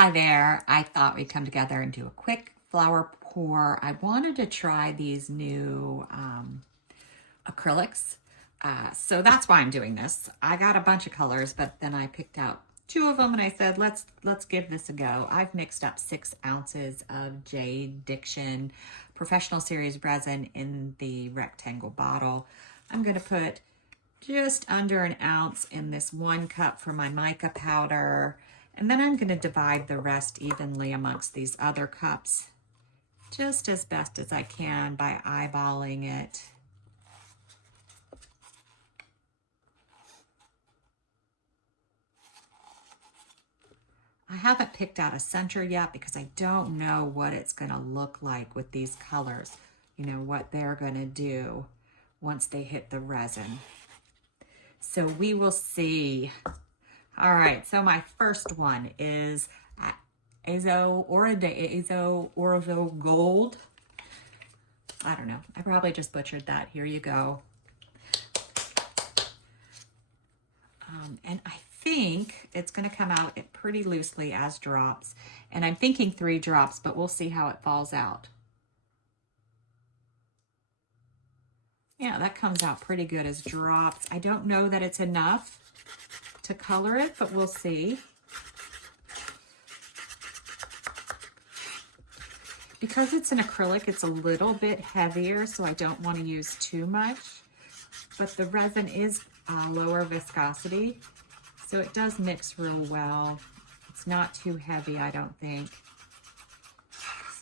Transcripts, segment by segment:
Hi there. I thought we'd come together and do a quick flower pour. I wanted to try these new acrylics. So that's why I'm doing this. I got a bunch of colors, but then I picked out two of them and I said, let's give this a go. I've mixed up 6 ounces of JDiction Professional Series resin in the rectangle bottle. I'm going to put just under an ounce in this 1 cup for my mica powder. And then I'm going to divide the rest evenly amongst these other cups, just as best as I can by eyeballing it. I haven't picked out a center yet because I don't know what it's going to look like with these colors, you know, what they're going to do once they hit the resin. So we will see. All right, so my first one is Azo Gold. I don't know. I probably just butchered that. Here you go. And I think it's going to come out pretty loosely as drops. And I'm thinking 3 drops, but we'll see how it falls out. Yeah, that comes out pretty good as drops. I don't know that it's enough to color it, but we'll see. Because it's an acrylic, it's a little bit heavier, so I don't want to use too much. But the resin is lower viscosity, so it does mix real well. It's not too heavy, I don't think.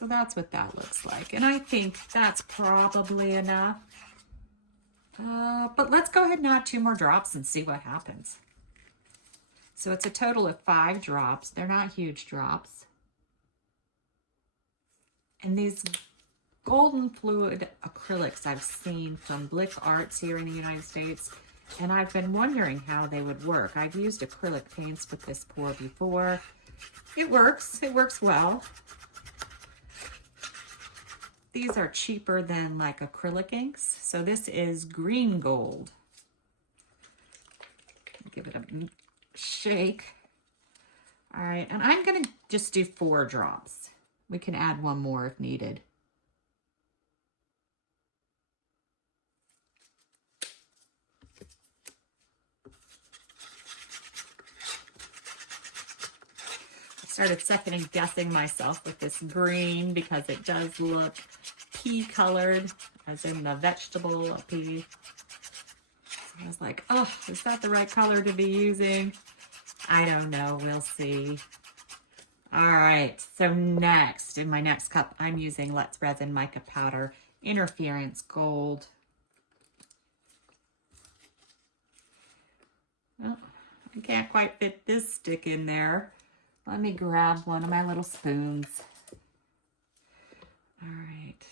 So that's what that looks like. And I think that's probably enough. But let's go ahead and add 2 more drops and see what happens. So it's a total of 5 drops. They're not huge drops. And these golden fluid acrylics I've seen from Blick Arts here in the United States, and I've been wondering how they would work. I've used acrylic paints with this pour before. It works well. These are cheaper than like acrylic inks. So this is green gold. Give it a shake. All right, and I'm gonna just do 4 drops. We can add 1 more if needed. I started second guessing myself with this green because it does look pea colored, as in the vegetable pea. So I was like, oh, is that the right color to be using? I don't know, we'll see. All right, so next, in my next cup, I'm using Let's Resin Mica Powder Interference Gold. Oh, I can't quite fit this stick in there. Let me grab one of my little spoons. All right,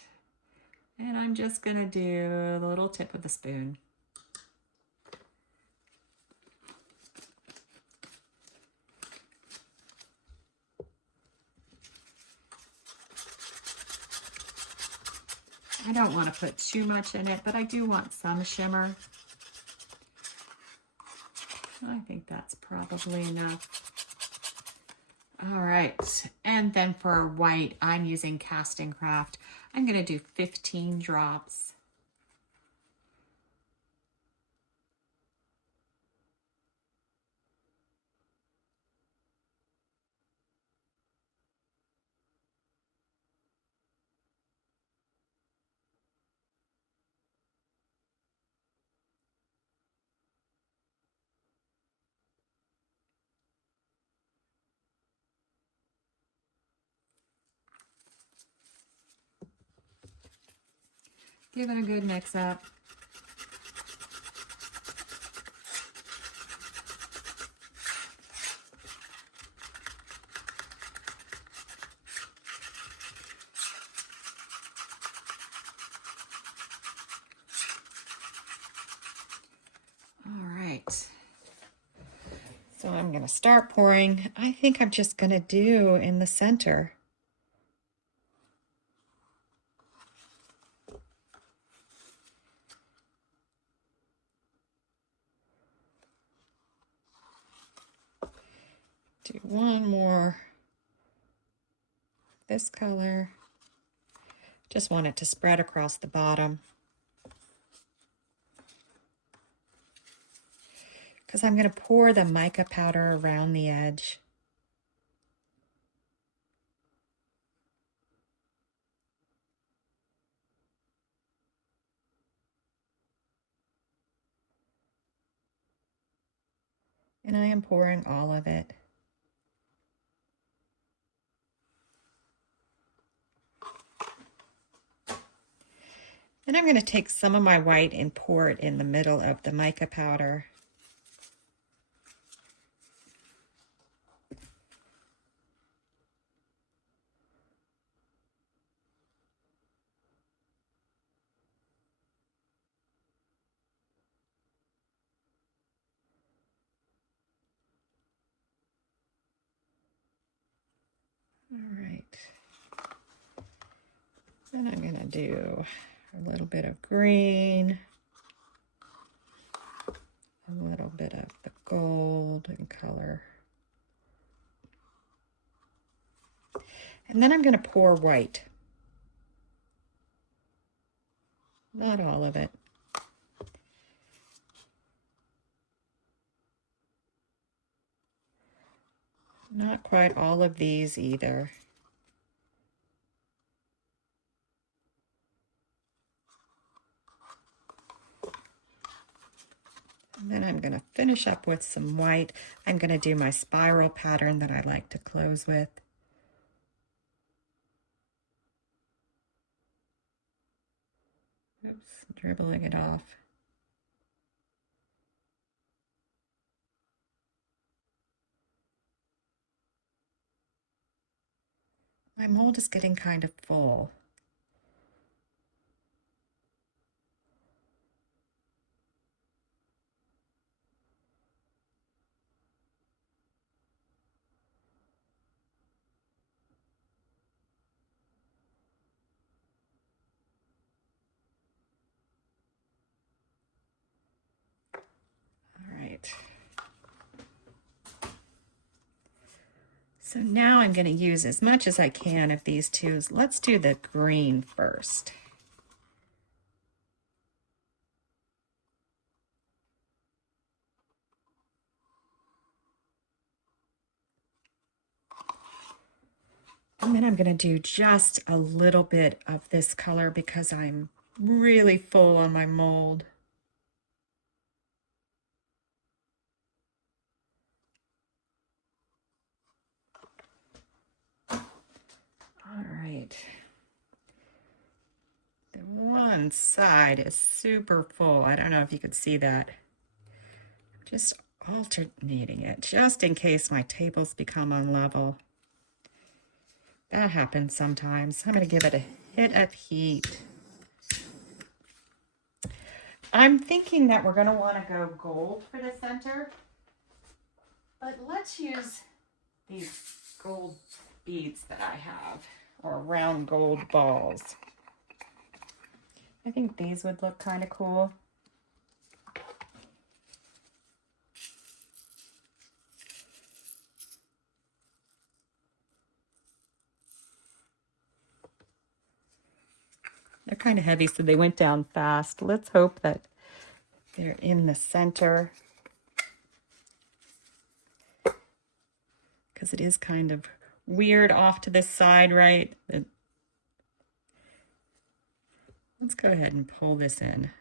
and I'm just gonna do the little tip of the spoon. I don't want to put too much in it, but I do want some shimmer. I think that's probably enough. All right, and then for white, I'm using CastinCraft. I'm going to do 15 drops. Give it a good mix up. So I'm going to start pouring. I think I'm just going to do in the center. Do 1 more this color. Just want it to spread across the bottom. Because I'm going to pour the mica powder around the edge. And I am pouring all of it. Then I'm going to take some of my white and pour it in the middle of the mica powder. All right. Then I'm going to do a little bit of green, a little bit of the gold in color. And then I'm going to pour white. Not all of it. Not quite all of these either. And then I'm going to finish up with some white. I'm going to do my spiral pattern that I like to close with. Oops, dribbling it off. My mold is getting kind of full. All right. So now I'm going to use as much as I can of these two. Let's do the green first. And then I'm going to do just a little bit of this color because I'm really full on my mold. All right. The one side is super full. I don't know if you could see that. Just alternating it just in case my tables become unlevel. That happens sometimes. I'm going to give it a hit of heat. I'm thinking that we're going to want to go gold for the center, but let's use these gold beads that I have, or round gold balls. I think these would look kind of cool. They're kind of heavy, so they went down fast. Let's hope that they're in the center, because it is kind of weird off to this side, right? Let's go ahead and pull this in.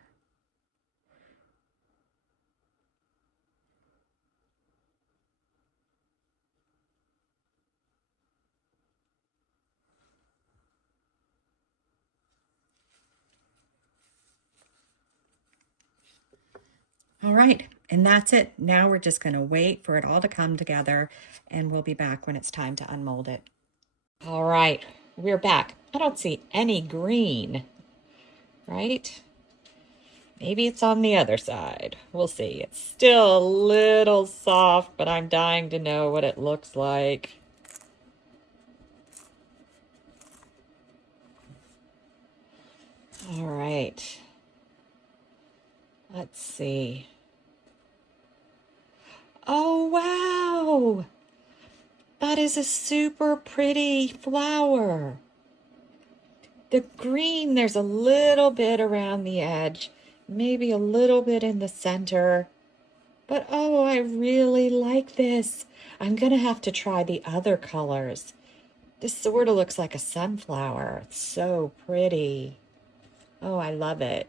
All right, and that's it. Now we're just going to wait for it all to come together, and we'll be back when it's time to unmold it. All right, we're back. I don't see any green, right? Maybe it's on the other side. We'll see. It's still a little soft, but I'm dying to know what it looks like. All right. Let's see. Oh, wow. That is a super pretty flower. The green, there's a little bit around the edge, maybe a little bit in the center. But oh, I really like this. I'm gonna have to try the other colors. This sort of looks like a sunflower. It's so pretty. Oh, I love it.